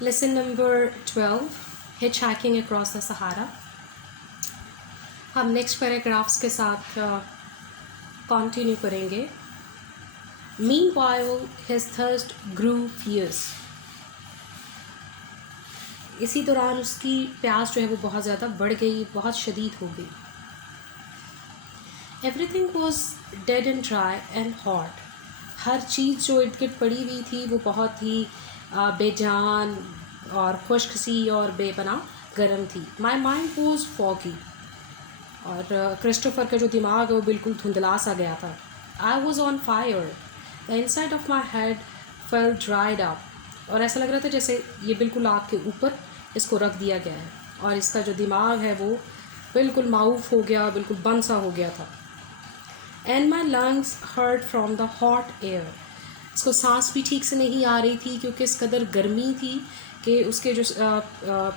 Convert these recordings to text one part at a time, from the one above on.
Lesson number 12, Hitchhiking Across the Sahara. हम next paragraphs के साथ कंटिन्यू करेंगे. Meanwhile, his thirst grew fierce. इसी दौरान उसकी प्यास जो है वो बहुत ज़्यादा बढ़ गई, बहुत शदीद हो गई. Everything was dead and dry and hot. हर चीज़ जो इर्द गिर्द पड़ी हुई थी वो बहुत ही बेजान और खुश्क सी और बेपनाह गर्म थी. My mind was foggy. और क्रिस्टोफर का जो दिमाग है वो बिल्कुल धुंधला सा गया था. I was on fire. The inside of my head fail dried up. और ऐसा लग रहा था जैसे ये बिल्कुल आग के ऊपर इसको रख दिया गया है और इसका जो दिमाग है वो बिल्कुल माऊफ हो गया, बिल्कुल बंद सा हो गया था. And my lungs hurt from the hot air. इसको सांस भी ठीक से नहीं आ रही थी क्योंकि इस कदर गर्मी थी कि उसके जो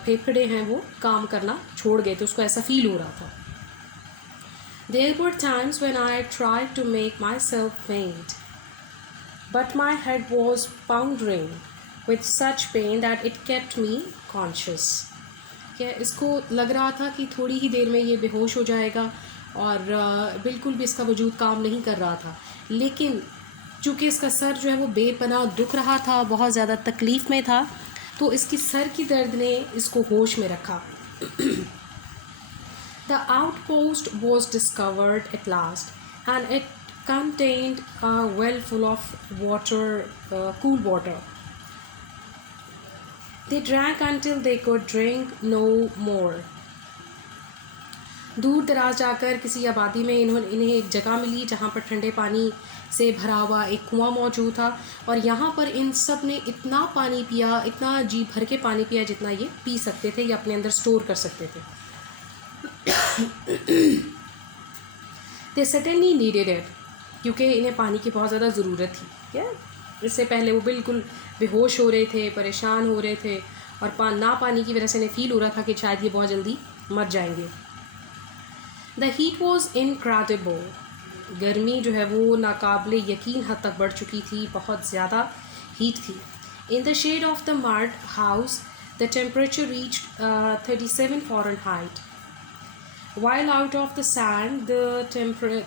फेफड़े हैं वो काम करना छोड़ गए थे. उसको ऐसा फील हो रहा था. There were times when I tried to make myself faint, but my head was pounding with such pain that it kept me conscious. क्या इसको लग रहा था कि थोड़ी ही देर में ये बेहोश हो जाएगा और बिल्कुल भी इसका वजूद काम नहीं कर रहा था. लेकिन चूँकि इसका सर जो है वो बेपनाह दुख रहा था, बहुत ज़्यादा तकलीफ़ में था, तो इसकी सर की दर्द ने इसको होश में रखा. The outpost was discovered at last, and it contained a well full of water, cool water. They drank until they could drink no more. दूर दराज जाकर किसी आबादी में इन्हें एक जगह मिली जहाँ पर ठंडे पानी से भरा हुआ एक कुआं मौजूद था. और यहाँ पर इन सब ने इतना पानी पिया, इतना जी भर के पानी पिया जितना ये पी सकते थे या अपने अंदर स्टोर कर सकते थे. They certainly needed it, क्योंकि इन्हें पानी की बहुत ज़्यादा ज़रूरत थी. क्या इससे पहले वो बिल्कुल बेहोश हो रहे थे, परेशान हो रहे थे और ना पानी की वजह से इन्हें फ़ील हो रहा था कि शायद ये बहुत जल्दी मर जाएंगे. The heat was incredible. गर्मी जो है वो नाकाबिले यकीन हद तक बढ़ चुकी थी, बहुत ज़्यादा हीट थी. In the shade of the mud house, the temperature reached 37 Fahrenheit. While out of the sand, the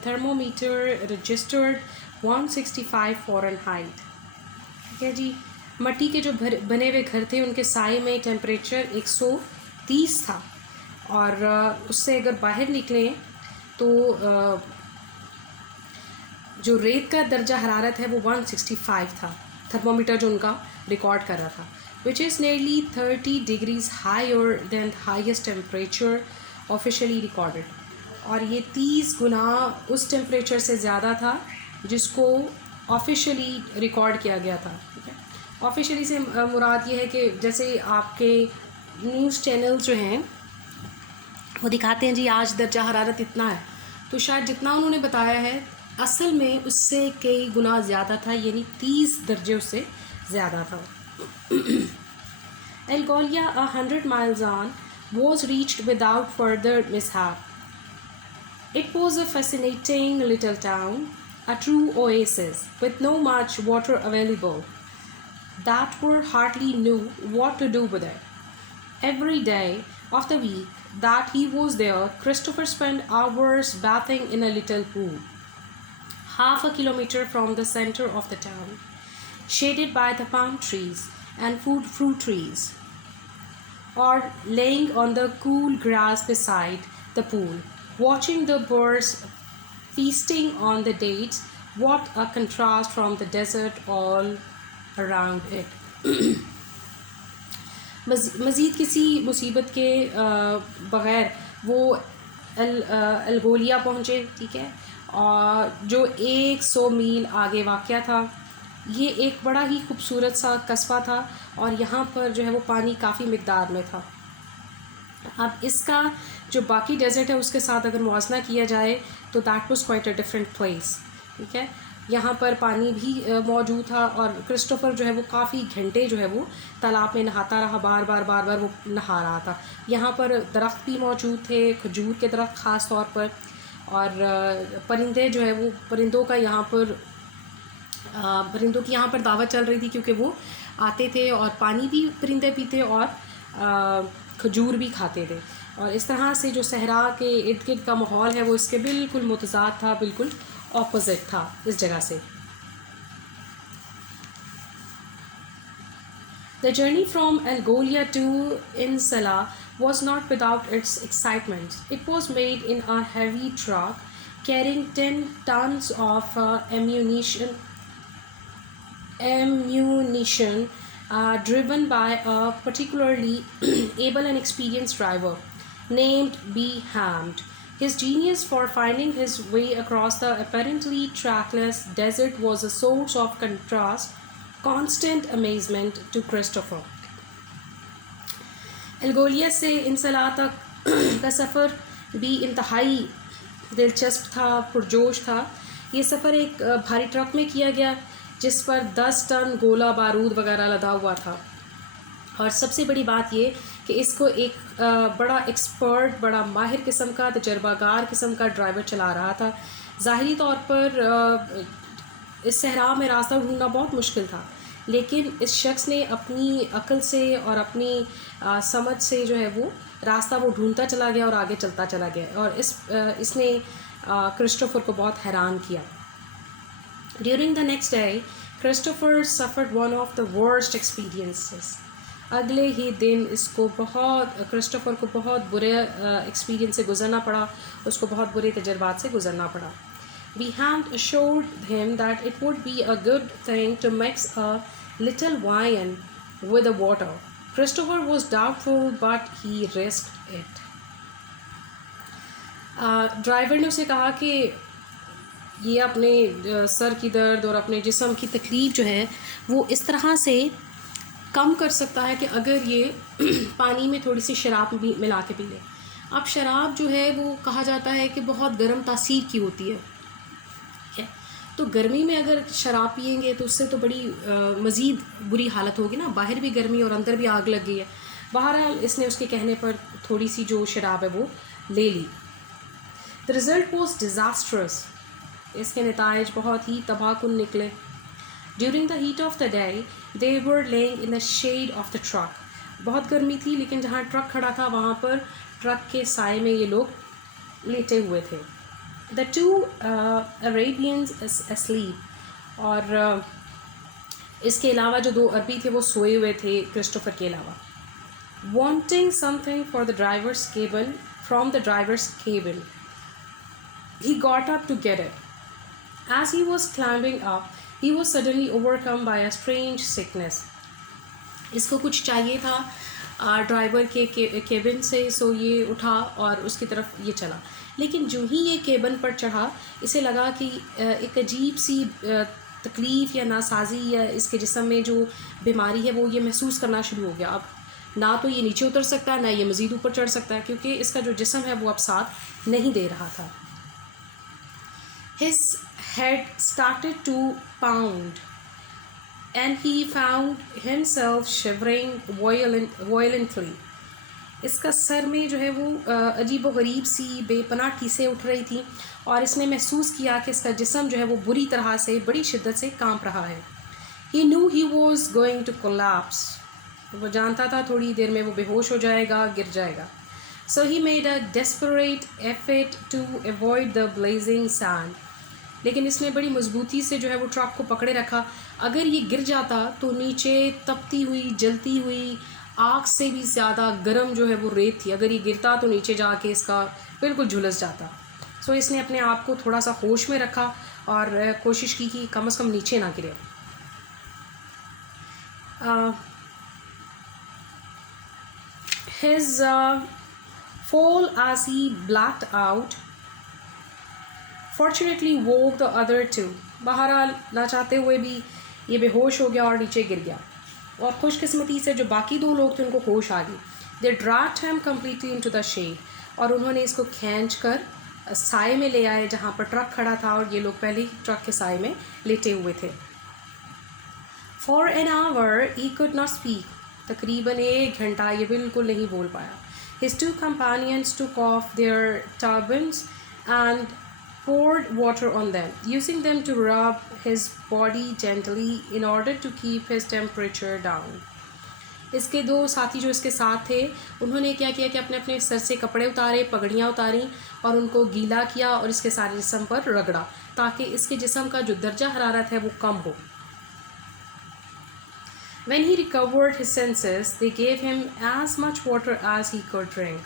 thermometer registered 165 Fahrenheit. ठीक है जी. मट्टी के जो बने हुए घर थे उनके साए में टेम्परेचर 130 था और उससे अगर बाहर निकलें तो जो रेत का दर्जा हरारत है वो 165 था. थर्मोमीटर जो उनका रिकॉर्ड कर रहा था, which is nearly 30 degrees higher than the highest temperature officially recorded. और ये 30 गुना उस टेम्परेचर से ज़्यादा था जिसको ऑफिशियली रिकॉर्ड किया गया था. ठीक है. ऑफिशियली से मुराद ये है कि जैसे आपके न्यूज़ चैनल जो हैं वो दिखाते हैं जी आज दर्जा हरारत इतना है, तो शायद जितना उन्होंने बताया है असल में उससे कई गुना ज़्यादा था, यानी 30 दर्जे उससे ज़्यादा था. एल्गोलिया 100 miles on was reached without further mishap. It was a fascinating little town, a true oasis with no much water available. That were hardly knew what to do with it. Every day of the week that he was there, Christopher spent hours bathing in a little pool, half a kilometer from the center of the town, shaded by the palm trees and fruit trees, or laying on the cool grass beside the pool, watching the birds feasting on the dates. What a contrast from the desert all around it. मज़ीद किसी मुसीबत के बग़ैर वो एल्गोलिया पहुँचे. ठीक है. और जो 100 मील आगे वाक़या था. ये एक बड़ा ही खूबसूरत सा कस्बा था और यहाँ पर जो है वो पानी काफ़ी मिक़दार में था. अब इसका जो बाकी डेजर्ट है उसके साथ अगर मुआवजना किया जाए तो that was quite a different place. ठीक है. यहाँ पर पानी भी मौजूद था और क्रिस्टोफर जो है वो काफ़ी घंटे जो है वो तालाब में नहाता रहा, बार बार वो नहा रहा था. यहाँ पर दरख्त भी मौजूद थे, खजूर के दरख्त ख़ास तौर पर, और परिंदे जो है वो परिंदों की यहाँ पर दावत चल रही थी क्योंकि वो आते थे और पानी भी परिंदे पीते और खजूर भी खाते थे। और इस तरह से जो सहरा के इर्द गिर्द का माहौल है वो इसके बिल्कुल मुतज़ाद था, बिल्कुल ऑपोजिट था इस जगह से। The journey from Algolia to Insala was not without its excitement. It was made in a heavy truck carrying 10 tons of ammunition driven by a particularly able and experienced driver named B. Hamd. His genius for finding his way across the apparently trackless desert was a source of constant amazement to Christopher. एल्गोलिया से इंसला तक का सफ़र भी इंतहाई दिलचस्प था, पुरजोश था। ये सफ़र एक भारी ट्रक में किया गया जिस पर 10 टन गोला बारूद वगैरह लदा हुआ था। और सबसे बड़ी बात ये कि इसको एक बड़ा एक्सपर्ट, बड़ा माहिर किस्म का, तजर्बाकार किस्म का ड्राइवर चला रहा था। ज़ाहिरी तौर पर इस सहरा में रास्ता ढूंढना बहुत मुश्किल था, लेकिन इस शख्स ने अपनी अक्ल से और अपनी समझ से जो है वो रास्ता वो ढूंढता चला गया और आगे चलता चला गया। और इसने क्रिस्टोफर को बहुत हैरान किया। During the next day Christopher suffered one of the worst experiences. अगले ही दिन क्रिस्टोफर को बहुत बुरे एक्सपीरियंस से गुज़रना पड़ा, उसको बहुत बुरे तजर्बात से गुज़रना पड़ा। We had assured him that it would be a good thing to mix a little wine with the water. Christopher was doubtful, but he risked it. Driver ने उसे कहा कि ये अपने सर की दर्द और अपने जिस्म की तकलीफ़ जो है वो इस तरह से कम कर सकता है कि अगर ये पानी में थोड़ी सी शराब भी मिला के पी ले। अब शराब जो है वो कहा जाता है कि बहुत गर्म तासीर की होती है, तो गर्मी में अगर शराब पियेंगे तो उससे तो बड़ी मज़ीद बुरी हालत होगी ना, बाहर भी गर्मी और अंदर भी आग लग गई है। बहरहाल इसने उसके कहने पर थोड़ी सी जो शराब है वो ले ली। The result was disastrous. इसके नताइज बहुत ही तबाहकुन निकले। During the heat of the day they were lying in the shade of the truck. बहुत गर्मी थी, लेकिन जहाँ ट्रक खड़ा था वहाँ पर ट्रक के साए में ये लोग लेटे हुए थे। The two Arabians asleep। और इसके अलावा जो 2 अरबी थे वो सोए हुए थे क्रिस्टोफर के अलावा। Wanting something for the driver's cabin from the driver's cabin, he got up to get it. As he was climbing up, he was suddenly overcome by a strange sickness. इसको कुछ चाहिए था ड्राइवर के cabin से, सो ये उठा और उसकी तरफ ये चला। लेकिन जो ही ये केबिन पर चढ़ा इसे लगा कि एक अजीब सी तकलीफ़ या नासाजी या इसके जिस्म में जो बीमारी है वो ये महसूस करना शुरू हो गया। अब ना तो ये नीचे उतर सकता है, ना ये मज़ीद ऊपर चढ़ सकता है, क्योंकि इसका जो जिस्म है वो अब साथ नहीं दे रहा था। His head started to pound and he found himself shivering violently. इसका सर में जो है वो अजीब व गरीब सी बेपनाह टीसें उठ रही थी और इसने महसूस किया कि इसका जिस्म जो है वो बुरी तरह से, बड़ी शिद्दत से कांप रहा है। He knew he was going to collapse। वो जानता था थोड़ी देर में वो बेहोश हो जाएगा, गिर जाएगा। So he made a desperate effort to avoid the blazing sand। लेकिन इसने बड़ी मजबूती से जो है वो ट्रक को पकड़े रखा। अगर ये गिर जाता तो नीचे तपती हुई, जलती हुई, आग से भी ज़्यादा गर्म जो है वो रेत थी। अगर ये गिरता तो नीचे जाके इसका बिल्कुल झुलस जाता। सो इसने अपने आप को थोड़ा सा होश में रखा और कोशिश की कि कम से कम नीचे ना गिरे। His fall as he blacked out fortunately woke the other two। बहरहाल ना चाहते हुए भी ये बेहोश हो गया और नीचे गिर गया, और खुशकिस्मती से जो बाकी 2 लोग थे उनको होश आ गई। They dragged him completely into the shade। और उन्होंने इसको खींच कर साए में ले आए जहाँ पर ट्रक खड़ा था और ये लोग पहले ही ट्रक के साए में लेटे हुए थे। For an hour he could not speak। तकरीबन 1 घंटा ये बिल्कुल नहीं बोल पाया। His 2 companions took off their turbans and poured water on them, using them to rub his body gently in order to keep his temperature down. इसके दो साथी जो इसके साथ थे उन्होंने क्या किया कि अपने अपने सर से कपड़े उतारे, पगड़ियाँ उतारी और उनको गीला किया और इसके सारे जिस्म पर रगड़ा ताकि इसके जिस्म का जो दर्जा हरारत है वो कम हो. When he recovered his senses, they gave him as much water as he could drink.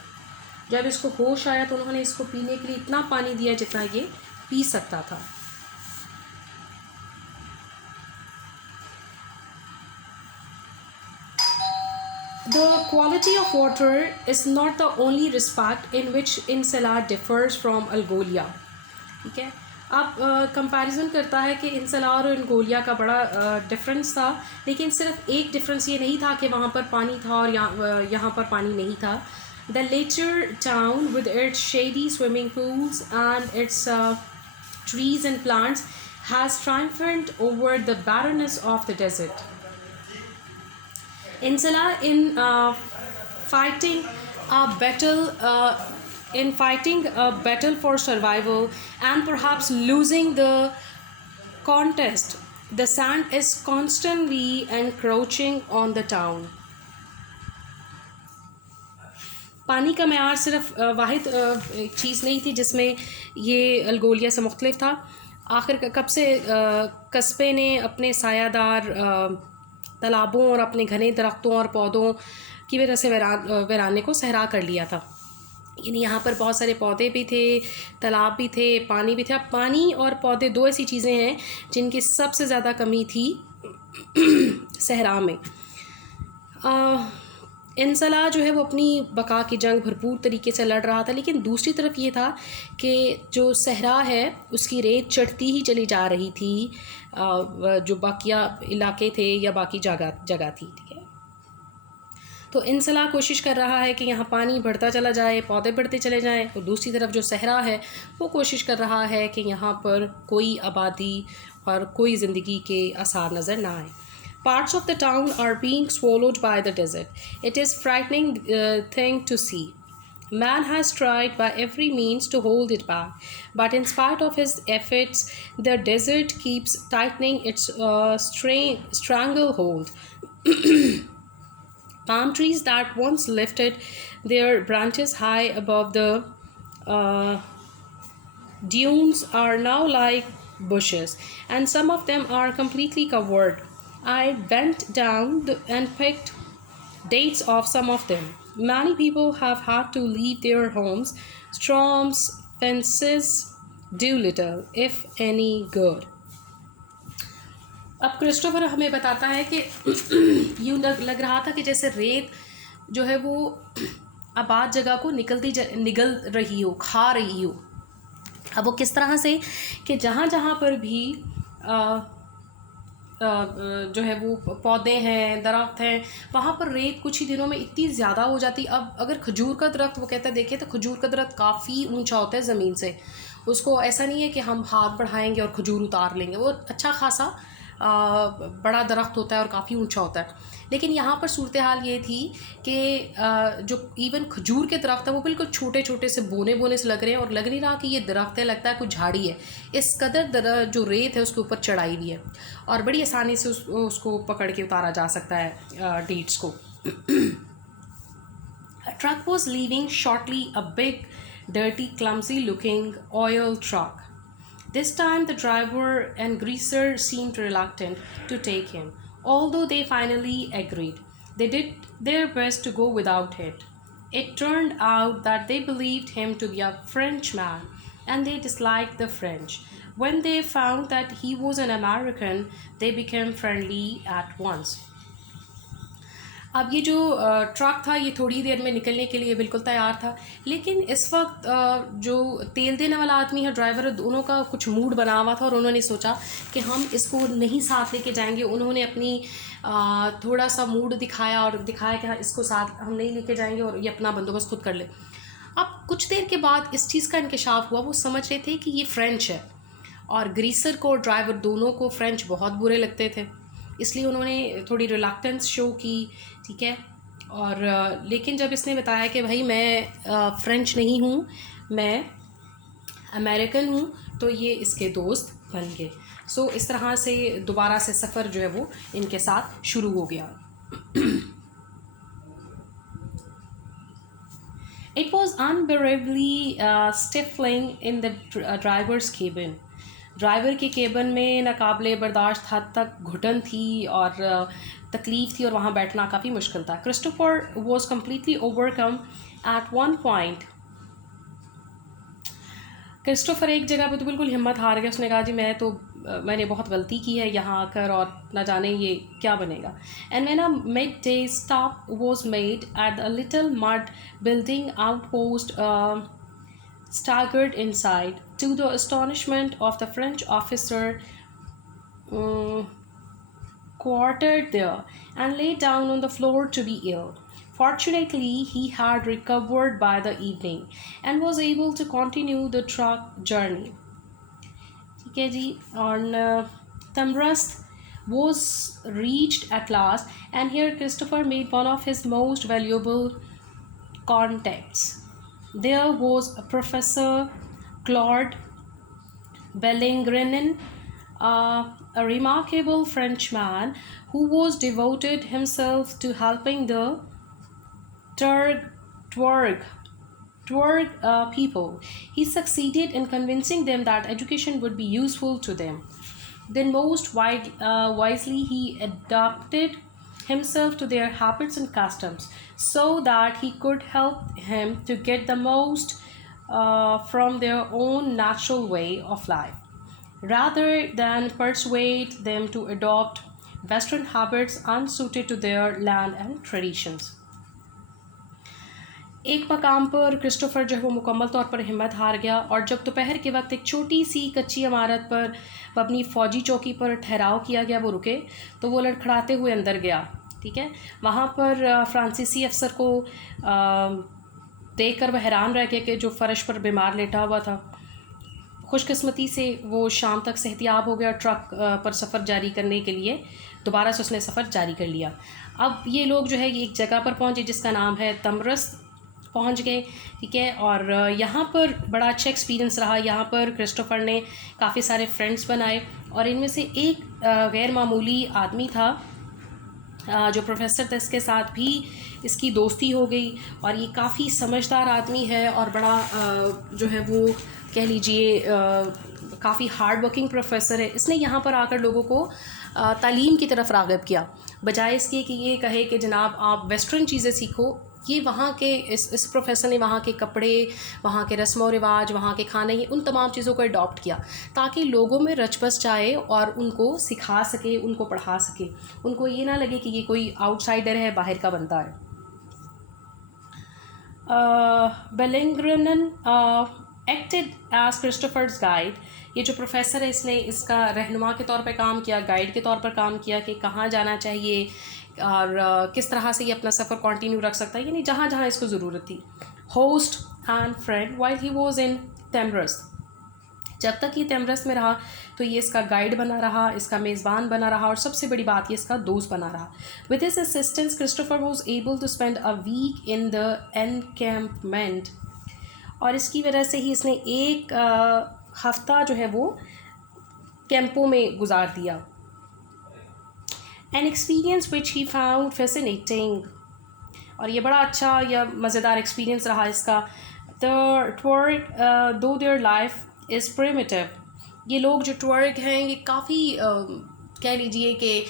जब इसको होश आया तो उन्होंने इसको पीने के लिए इतना पानी दिया जितना ये पी सकता था. The quality of water is not the only respect in which Insala differs from Algolia. ठीक है, आप कंपैरिजन करता है कि इंसला और इंगोलिया का बड़ा डिफरेंस था, लेकिन सिर्फ एक डिफरेंस ये नहीं था कि वहाँ पर पानी था और यहाँ पर पानी नहीं था. The later town with its shady swimming pools and its trees and plants has triumphed over the barrenness of the desert. Insala in fighting a battle for survival and perhaps losing the contest, the sand is constantly encroaching on the town. पानी का मेयार सिर्फ वाहिद एक चीज़ नहीं थी जिसमें ये अलगोलिया से मुख्तलिफ था. आखिर कब से कस्बे ने अपने सायादार तालाबों और अपने घने दरख्तों और पौधों की वजह से वीराने को सहरा कर लिया था. यानी यहाँ पर बहुत सारे पौधे भी थे, तालाब भी थे, पानी भी था. पानी और पौधे दो ऐसी चीज़ें हैं जिनकी सबसे ज़्यादा कमी थी सहरा में. इंसला जो है वो अपनी बका की जंग भरपूर तरीके से लड़ रहा था, लेकिन दूसरी तरफ ये था कि जो सहरा है उसकी रेत चढ़ती ही चली जा रही थी जो बाकिया इलाके थे या बाकी जगह थी. ठीक है, तो इंसला कोशिश कर रहा है कि यहाँ पानी बढ़ता चला जाए, पौधे बढ़ते चले जाएं, और दूसरी तरफ जो सहरा है वो कोशिश कर रहा है कि यहाँ पर कोई आबादी और कोई ज़िंदगी के आसार नज़र ना आए. Parts of the town are being swallowed by the desert. It is frightening thing to see. Man has tried by every means to hold it back, but in spite of his efforts, the desert keeps tightening its stranglehold. Palm trees that once lifted their branches high above the dunes are now like bushes, and some of them are completely covered. I bent down and picked dates off some of them. Many people have had to leave their homes. Storms, fences do little, if any good. अब Christopher हमें बताता है कि यूँ लग रहा था कि जैसे रेत जो है वो आबाद जगह को निगल रही हो, खा रही हो. अब वो किस तरह से कि जहाँ जहाँ पर भी जो है वो पौधे हैं, दरख्त हैं, वहाँ पर रेत कुछ ही दिनों में इतनी ज़्यादा हो जाती. अब अगर खजूर का दरख्त वो कहता है, देखिए तो खजूर का दरख्त काफ़ी ऊंचा होता है ज़मीन से. उसको ऐसा नहीं है कि हम हाथ बढ़ाएंगे और खजूर उतार लेंगे. वो अच्छा खासा बड़ा दरख्त होता है और काफ़ी ऊंचा होता है. लेकिन यहाँ पर सूरत हाल ये थी कि जो इवन खजूर के दरख्त है वो बिल्कुल छोटे छोटे से बोने से लग रहे हैं, और लग नहीं रहा कि ये दरख्त है, लगता है कुछ झाड़ी है. इस कदर जो रेत है उसके ऊपर चढ़ाई हुई है और बड़ी आसानी से उसको पकड़ के उतारा जा सकता है डीट्स को. A truck was leaving shortly, a big, dirty, clumsy-looking oil truck. This time the driver and greaser seemed reluctant to take him, although they finally agreed. They did their best to go without it. It turned out that they believed him to be a Frenchman, and they disliked the French. When they found that he was an American, they became friendly at once. अब ये जो truck था ये थोड़ी देर में निकलने के लिए बिल्कुल तैयार था, लेकिन इस वक्त जो तेल देने वाला आदमी है, ड्राइवर, दोनों का कुछ मूड बना हुआ था और उन्होंने सोचा कि हम इसको नहीं साथ लेके जाएंगे. उन्होंने अपनी थोड़ा सा मूड दिखाया और दिखाया कि इसको साथ हम नहीं लेके जाएंगे और ये अपना बंदोबस्त खुद कर ले. अब कुछ देर के बाद इस चीज़ का इंकशाफ हुआ. वो समझ रहे थे कि ये फ़्रेंच है, और ग्रीसर को, ड्राइवर, दोनों को फ़्रेंच बहुत बुरे लगते थे, इसलिए उन्होंने थोड़ी रिलक्टेंस शो की. ठीक है, और लेकिन जब इसने बताया कि भाई मैं फ़्रेंच नहीं हूँ, मैं अमेरिकन हूँ, तो ये इसके दोस्त बन गए। सो इस तरह से दोबारा से सफ़र जो है वो इनके साथ शुरू हो गया। It was unbearably stifling in the driver's cabin. Driver के केबिन में नाकाबिले बर्दाश्त हद तक घुटन थी और तकलीफ़ थी और वहाँ बैठना काफ़ी मुश्किल था। Christopher was completely overcome at one point. Christopher एक जगह पे तो बिल्कुल हिम्मत हार गया। उसने कहा जी मैंने बहुत गलती की है यहाँ आकर और न जाने ये क्या बनेगा। And when a mid day stop was made at a little mud building outpost staggered inside, to the astonishment of the French officer quartered there, and lay down on the floor to be ill. Fortunately, he had recovered by the evening and was able to continue the truck journey. ठीक है जी। on Tamrust was reached at last, and here Christopher made one of his most valuable contacts. There was a Professor Claude Bellingrenen, a remarkable Frenchman who was devoted himself to helping the Twerg people. He succeeded in convincing them that education would be useful to them. Then most wisely he adapted himself to their habits and customs so that he could help him to get the most from their own natural way of life, rather than persuade them to adopt Western habits unsuited to their land and traditions. एक मकाम पर Christopher जो है वो मुकम्मल तौर पर हिम्मत हार गया और जब दोपहर के वक्त एक छोटी सी कच्ची इमारत पर अपनी फ़ौजी चौकी पर ठहराव किया गया, वो रुके तो वो लड़खड़ाते हुए अंदर गया। ठीक है, वहाँ पर फ्रांसीसी अफसर को देखकर वह हैरान रह गया कि जो फ़र्श पर बीमार लेटा हुआ था। खुशकिस्मती से वो शाम तक सेहतियाब हो गया। ट्रक पर सफ़र जारी करने के लिए दोबारा से उसने सफ़र जारी कर लिया। अब ये लोग जो है ये एक जगह पर पहुँचे जिसका नाम है तमरस्त पहुंच गए। ठीक है, और यहाँ पर बड़ा अच्छा एक्सपीरियंस रहा। यहाँ पर क्रिस्टोफर ने काफ़ी सारे फ्रेंड्स बनाए और इनमें से एक गैर मामूली आदमी था जो प्रोफेसर था, इसके साथ भी इसकी दोस्ती हो गई और ये काफ़ी समझदार आदमी है और बड़ा जो है वो कह लीजिए काफ़ी हार्ड वर्किंग प्रोफेसर है। इसने यहाँ पर आकर लोगों को तालीम की तरफ राग़िब किया, बजाय इसके कि ये कहे कि जनाब आप वेस्टर्न चीज़ें सीखो। ये वहाँ के इस प्रोफेसर ने वहाँ के कपड़े, वहाँ के रस्म व रिवाज, वहाँ के खाने, ये उन तमाम चीज़ों को अडॉप्ट किया ताकि लोगों में रच बस जाए और उनको सिखा सके, उनको पढ़ा सके। उनको ये ना लगे कि ये कोई आउटसाइडर है, बाहर का बंदा है। बेलिंग्रेनन एक्टेड एज क्रिस्टोफर्स गाइड। ये जो प्रोफेसर है इसने इसका रहनुमा के तौर पे काम किया, गाइड के तौर पर काम किया कि कहाँ जाना चाहिए और किस तरह से ये अपना सफ़र कंटिन्यू रख सकता है, यानी जहाँ जहाँ इसको ज़रूरत थी। Host and friend while he was in Tamanrasset. जब तक ये तमरस्त में रहा तो ये इसका गाइड बना रहा, इसका मेज़बान बना रहा और सबसे बड़ी बात ये इसका दोस्त बना रहा। With his assistance Christopher was able to spend a week in the encampment. और इसकी वजह से ही इसने एक हफ्ता जो है वो कैंपों में गुजार दिया। An experience which he found fascinating, और ये बड़ा अच्छा या मज़ेदार एक्सपीरियंस रहा इसका। The Tuareg, though their life is primitive, ये लोग जो ट्वर्ग हैं ये काफ़ी कह लीजिए कि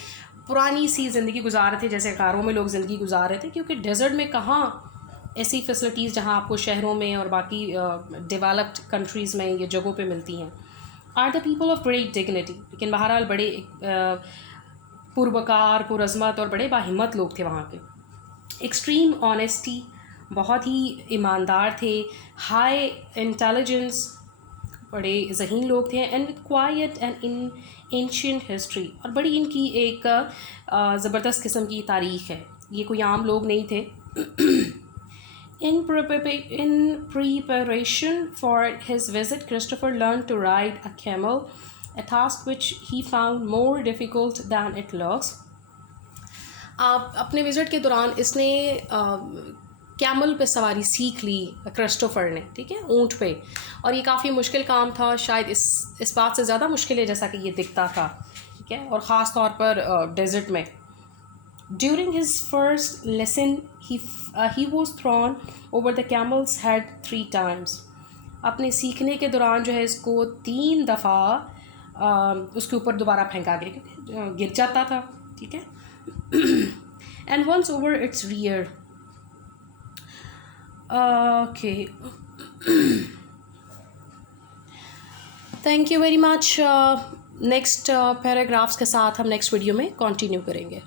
पुरानी सी ज़िंदगी गुजार रहे थे, जैसे गारों में लोग ज़िंदगी गुजार रहे थे, क्योंकि डेजर्ट में कहाँ ऐसी फैसिलिटीज़ जहाँ आपको शहरों में और बाकी डेवलप्ड कंट्रीज़ में ये जगहों पे मिलती हैं। Are the people of great dignity, लेकिन बहरहाल बड़े पुरवकार, पुरज़मत और बड़े बाहिम्मत लोग थे वहाँ के। एक्सट्रीम ऑनेस्टी, बहुत ही ईमानदार थे। हाई इंटेलिजेंस, बड़े ज़हीन लोग थे। And with quiet and in ancient history, और बड़ी इनकी एक ज़बरदस्त किस्म की तारीख़ है। ये कोई आम लोग नहीं थे। In preparation for his visit, Christopher learned to ride a camel, a task which he found more difficult than it looks. अपने विज़िट के दौरान इसने कैमल पे सवारी सीख ली क्रिस्टोफर ने, ठीक है, ऊँट पे। और ये काफ़ी मुश्किल काम था, शायद इस बात से ज़्यादा मुश्किल है जैसा कि ये दिखता था, ठीक है, और ख़ास तौर पर डेजर्ट में। During his first lesson he was thrown over the camel's head 3 times। अपने सीखने के दौरान जो है इसको 3 दफ़ा उसके ऊपर दोबारा फेंका गया, क्योंकि गिर जाता था, ठीक है। And once over its rear, okay, thank you very much. Next paragraphs के साथ हम नेक्स्ट वीडियो में कंटिन्यू करेंगे।